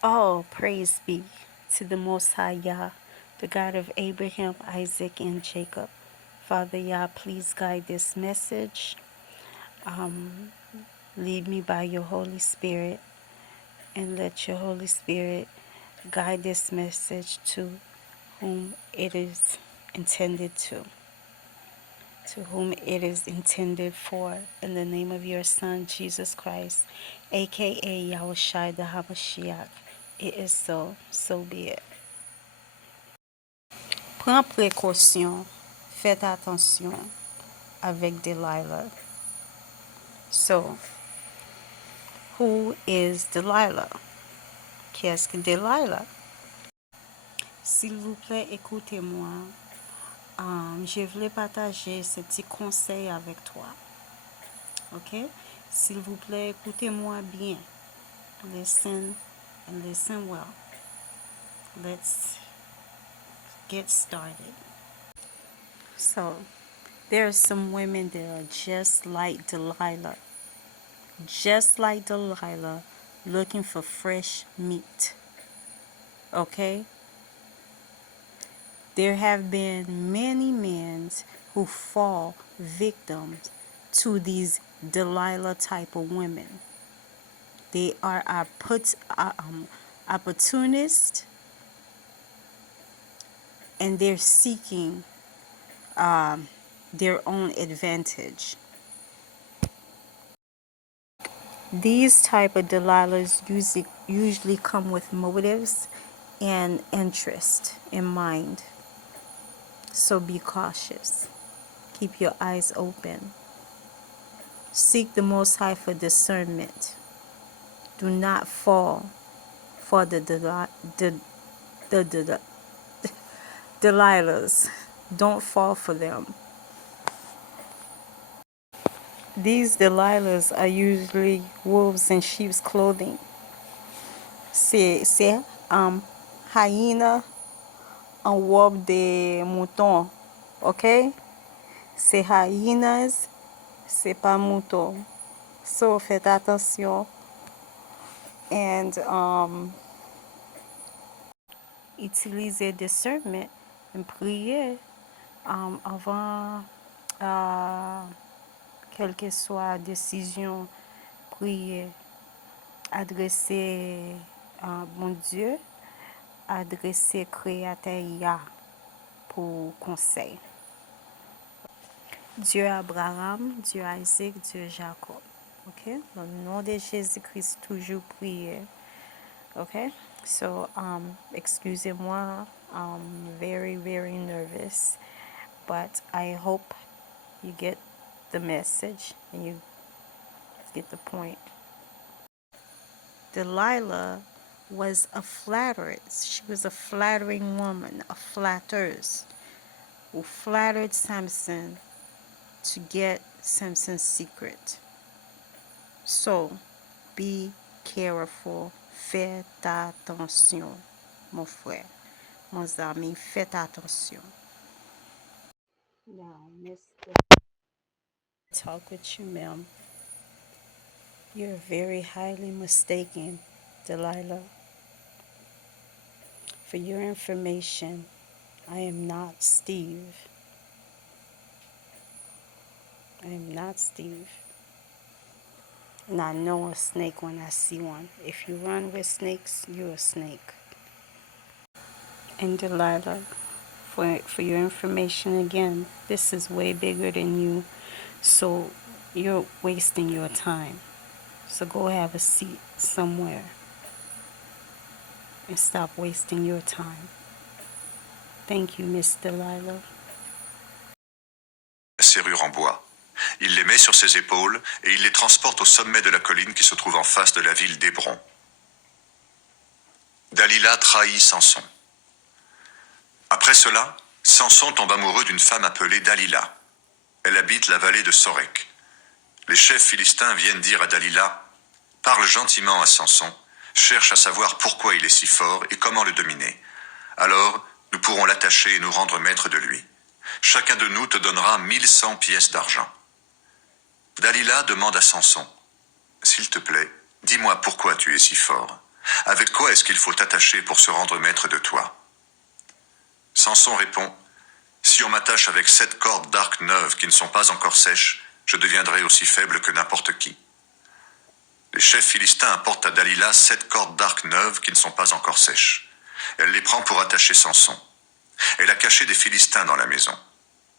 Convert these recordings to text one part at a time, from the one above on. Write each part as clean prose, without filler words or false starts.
All praise be to the Most High Yah, the God of Abraham, Isaac, and Jacob. Father Yah, please guide this message. Lead me by your Holy Spirit, and let your Holy Spirit guide this message to whom it is intended to whom it is intended for. In the name of your Son, Jesus Christ, aka Yahushua the Hamashiach. It is so, so be it. Prends précaution, faites attention avec Delilah. So, who is Delilah? Qu'est-ce que Delilah? S'il vous plaît, écoutez-moi. Je voulais partager ce petit conseil avec toi. Ok? S'il vous plaît, écoutez-moi bien. Listen and listen well. Let's get started. So, there are some women that are just like Delilah. Just like Delilah, looking for fresh meat. Okay? There have been many men who fall victims to these Delilah type of women. They are opportunists, and they're seeking their own advantage. These type of Delilahs usually come with motives and interest in mind. So be cautious. Keep your eyes open. Seek the Most High for discernment. Do not fall for the Delilahs. Don't fall for them. These Delilahs are usually wolves in sheep's clothing. C'est hyena en robe de mouton. Ok? C'est hyenas, c'est pas mouton. So faites attention. And utilisez discernment et priez avant quelle que soit la décision. Priez. Adressez mon Dieu. Adressez Créateur Yah pour conseil. Dieu Abraham, Dieu Isaac, Dieu Jacob. Ok? Dans le nom de Jésus-Christ, toujours prier. Okay? So, excusez-moi, I'm very, very nervous, but I hope you get the message and you get the point. Delilah was a flatterer. She was a flattering woman, a flatteuse, who flattered Samson to get Samson's secret. So, be careful. Faites attention, mon frère, mes amis, faites attention. Now, Mr. Talk with you, ma'am. You're very highly mistaken, Delilah. For your information, I am not Steve. I am not Steve. And I know a snake when I see one. If you run with snakes, you're a snake. And Delilah, for your information again, this is way bigger than you. So you're wasting your time. So go have a seat somewhere and stop wasting your time. Thank you, Miss Delilah. Serrure en bois. Il les met sur ses épaules et il les transporte au sommet de la colline qui se trouve en face de la ville d'Hébron. Dalila trahit Samson. Après cela, Samson tombe amoureux d'une femme appelée Dalila. Elle habite la vallée de Sorek. Les chefs philistins viennent dire à Dalila, « Parle gentiment à Samson, cherche à savoir pourquoi il est si fort et comment le dominer. Alors, nous pourrons l'attacher et nous rendre maîtres de lui. Chacun de nous te donnera 1100 pièces d'argent. » Dalila demande à Samson, « S'il te plaît, dis-moi pourquoi tu es si fort. avec quoi est-ce qu'il faut t'attacher pour se rendre maître de toi? Samson répond, si on m'attache avec 7 cordes d'arc neuves qui ne sont pas encore sèches, je deviendrai aussi faible que n'importe qui. Les chefs philistins apportent à Dalila 7 cordes d'arc neuves qui ne sont pas encore sèches. Elle les prend pour attacher Samson. Elle a caché des Philistins dans la maison.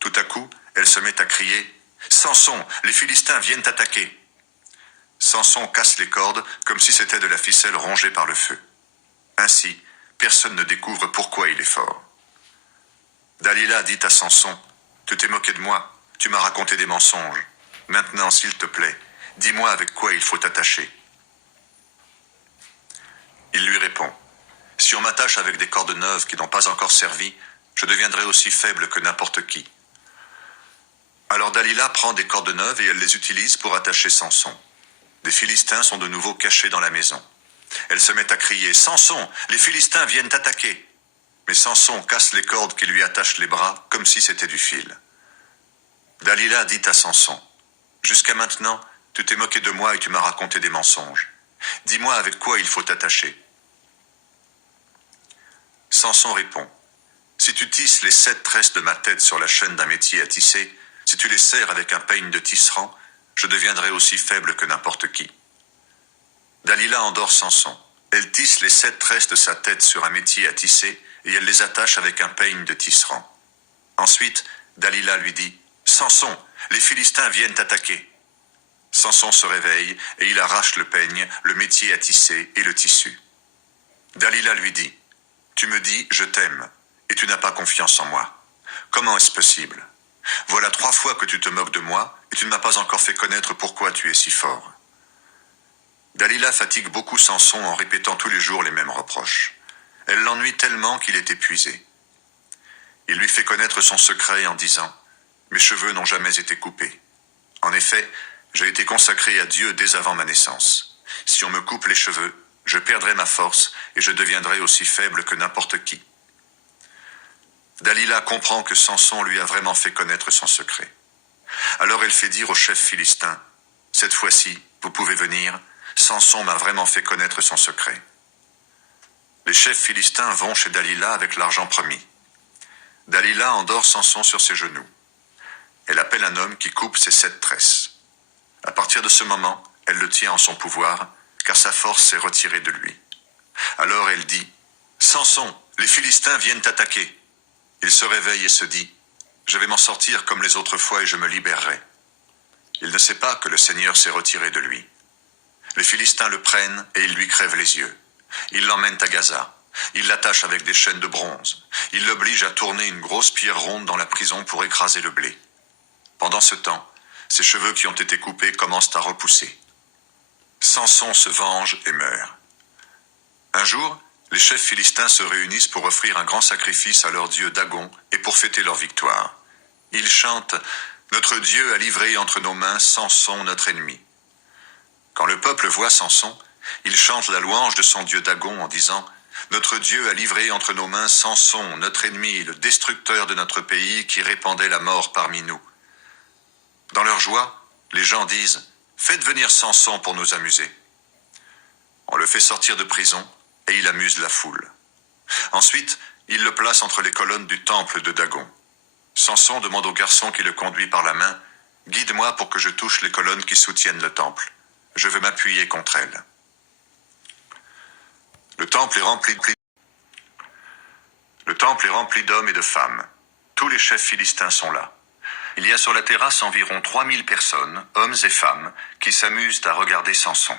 Tout à coup, elle se met à crier « Samson, les Philistins viennent t'attaquer !» Samson casse les cordes comme si c'était de la ficelle rongée par le feu. Ainsi, personne ne découvre pourquoi il est fort. Dalila dit à Samson « Tu t'es moqué de moi, tu m'as raconté des mensonges. Maintenant, s'il te plaît, dis-moi avec quoi il faut t'attacher. » Il lui répond « Si on m'attache avec des cordes neuves qui n'ont pas encore servi, je deviendrai aussi faible que n'importe qui. » Alors Dalila prend des cordes neuves et elle les utilise pour attacher Samson. Des Philistins sont de nouveau cachés dans la maison. Elle se met à crier « Samson, les Philistins viennent t'attaquer !» Mais Samson casse les cordes qui lui attachent les bras comme si c'était du fil. Dalila dit à Samson « Jusqu'à maintenant, tu t'es moqué de moi et tu m'as raconté des mensonges. Dis-moi avec quoi il faut t'attacher. » Samson répond « Si tu tisses les 7 tresses de ma tête sur la chaîne d'un métier à tisser, si tu les serres avec un peigne de tisserand, je deviendrai aussi faible que n'importe qui. » Dalila endort Samson. Elle tisse les 7 tresses de sa tête sur un métier à tisser et elle les attache avec un peigne de tisserand. Ensuite, Dalila lui dit « Samson, les Philistins viennent t'attaquer. » Samson se réveille et il arrache le peigne, le métier à tisser et le tissu. Dalila lui dit « Tu me dis « je t'aime » et tu n'as pas confiance en moi. Comment est-ce possible? Voilà 3 fois que tu te moques de moi et tu ne m'as pas encore fait connaître pourquoi tu es si fort. » Dalila fatigue beaucoup Samson en répétant tous les jours les mêmes reproches. Elle l'ennuie tellement qu'il est épuisé. Il lui fait connaître son secret en disant « Mes cheveux n'ont jamais été coupés. En effet, j'ai été consacré à Dieu dès avant ma naissance. Si on me coupe les cheveux, je perdrai ma force et je deviendrai aussi faible que n'importe qui. » Dalila comprend que Samson lui a vraiment fait connaître son secret. Alors elle fait dire au chef philistin « Cette fois-ci, vous pouvez venir, Samson m'a vraiment fait connaître son secret. » Les chefs philistins vont chez Dalila avec l'argent promis. Dalila endort Samson sur ses genoux. Elle appelle un homme qui coupe ses 7 tresses. À partir de ce moment, elle le tient en son pouvoir, car sa force s'est retirée de lui. Alors elle dit « Samson, les Philistins viennent t'attaquer. » Il se réveille et se dit « Je vais m'en sortir comme les autres fois et je me libérerai. » Il ne sait pas que le Seigneur s'est retiré de lui. Les Philistins le prennent et ils lui crèvent les yeux. Ils l'emmènent à Gaza. Ils l'attachent avec des chaînes de bronze. Ils l'obligent à tourner une grosse pierre ronde dans la prison pour écraser le blé. Pendant ce temps, ses cheveux qui ont été coupés commencent à repousser. Samson se venge et meurt. Un jour, les chefs philistins se réunissent pour offrir un grand sacrifice à leur dieu Dagon et pour fêter leur victoire. Ils chantent « Notre Dieu a livré entre nos mains Samson, notre ennemi. » Quand le peuple voit Samson, il chante la louange de son dieu Dagon en disant « Notre Dieu a livré entre nos mains Samson, notre ennemi, le destructeur de notre pays qui répandait la mort parmi nous. » Dans leur joie, les gens disent « Faites venir Samson pour nous amuser. » On le fait sortir de prison et il amuse la foule. Ensuite, il le place entre les colonnes du temple de Dagon. Samson demande au garçon qui le conduit par la main « Guide-moi pour que je touche les colonnes qui soutiennent le temple. Je veux m'appuyer contre elles. » Le temple est rempli d'hommes et de femmes. Tous les chefs philistins sont là. Il y a sur la terrasse environ 3000 personnes, hommes et femmes, qui s'amusent à regarder Samson.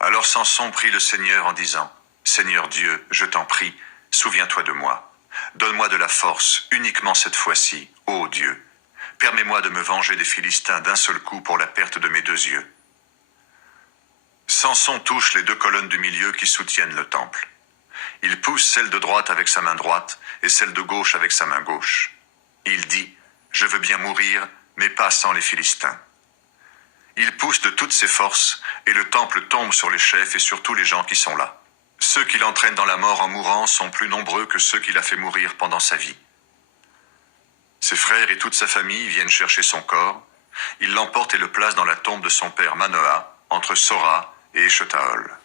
Alors Samson prie le Seigneur en disant « Seigneur Dieu, je t'en prie, souviens-toi de moi. Donne-moi de la force, uniquement cette fois-ci, ô Dieu. Permets-moi de me venger des Philistins d'un seul coup pour la perte de mes 2 yeux. » Samson touche les 2 colonnes du milieu qui soutiennent le temple. Il pousse celle de droite avec sa main droite et celle de gauche avec sa main gauche. Il dit « Je veux bien mourir, mais pas sans les Philistins. » Il pousse de toutes ses forces et le temple tombe sur les chefs et sur tous les gens qui sont là. Ceux qui l'entraînent dans la mort en mourant sont plus nombreux que ceux qu'il a fait mourir pendant sa vie. Ses frères et toute sa famille viennent chercher son corps. Ils l'emportent et le placent dans la tombe de son père Manoah, entre Sora et Échetaol.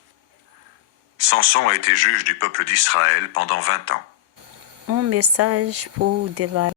Samson a été juge du peuple d'Israël pendant 20 ans. Un message pour Delilah.